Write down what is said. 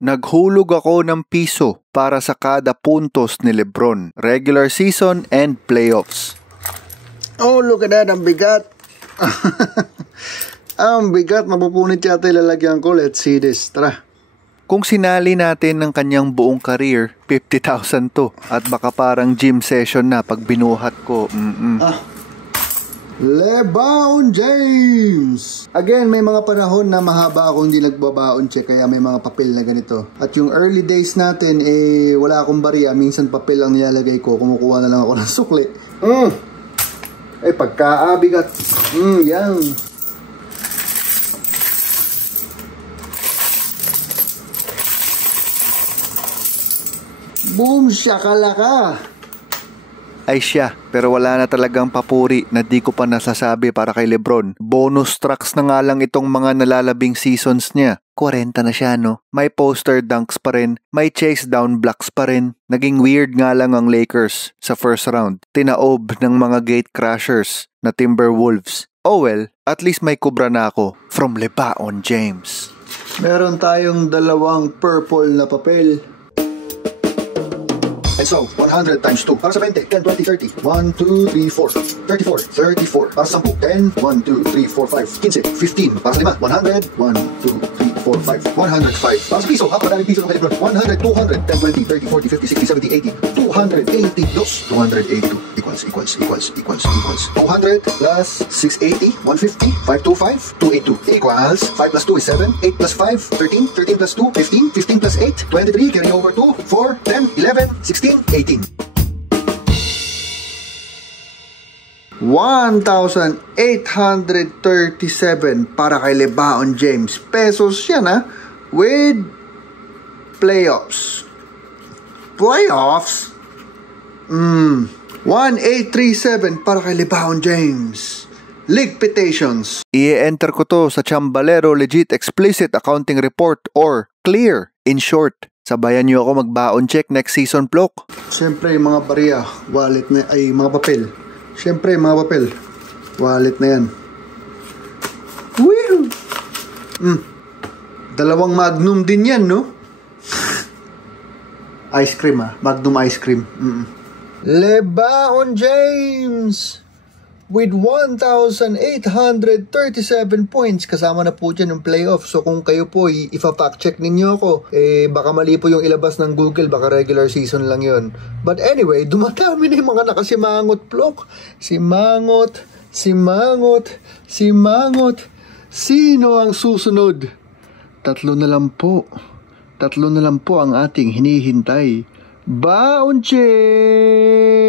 Naghulog ako ng piso para sa kada puntos ni Lebron, regular season and playoffs. Oh, look at that, ang bigat. Ang bigat, mapupunit yata ilalagyan ko. Let's see this, tara. Kung sinali natin ng kanyang buong career, 50,000 to. At baka parang gym session na pag binuhat ko. LeBron James! Again, may mga panahon na mahaba ako hindi nagbabaon check, kaya may mga papel na ganito. At yung early days natin, wala akong bariya. Minsan papel lang nilalagay ko. Kumukuha na lang ako ng sukli. Pagkaabigat. Yan. Boom, shakalaka! Ay siya, pero wala na talagang papuri na di ko pa nasasabi para kay Lebron. Bonus tracks na nga lang itong mga nalalabing seasons niya. 40 na siya, no? May poster dunks pa rin, may chase down blocks pa rin. Naging weird nga lang ang Lakers sa first round. Tinaob ng mga gate crashers na Timberwolves. Oh well, at least may kubra na ako from LeBron James. Meron tayong dalawang purple na papel. And so, 100 times 2. Para sa 20. 10, 20, 30. 1, 2, 3, 4. 34. 34. Para sa 10. 10, 1, 2, 3, 4, 5. 15. 15. Para sa 5. 100. 1, 2, 3, 4, 5. 105. Para sa piso. Madaming piso ng Lebron. 100, 200. 10, 20, 30, 40, 50, 60, 70, 80. 282. 282. Equals. 200 plus 680. 150. 525. 282. Equals. 5 plus 2 is 7. 8 plus 5. 13. 13 plus 2. 15. 15 plus 8. 23. Carry over 2. 4. 10. 11. 16. 18. 1,837 para kay LeBron James. Pesos yan, ha? With playoffs. Playoffs? 1,837 para kay LeBron James. League petitions. I-enter ko to sa Chambalero Legit Explicit Accounting Report or CLEAR in short. Sabayan niyo ako magbaon check next season, Plok. Siyempre, mga barya, wallet na, mga papel. Siyempre, mga papel, wallet na yan. Woo! Dalawang Magnum din yan, no? Ice cream, Magnum ice cream. LeBron James! With 1,837 points, kasama na po dyan yung playoff. So kung kayo po, ifa-fact check ninyo ako, baka mali po yung ilabas ng Google, baka regular season lang yon. But anyway, dumadami na yung mga nakasimangot, Plok. Simangot. Sino ang susunod? Tatlo na lang po ang ating hinihintay. Baon check!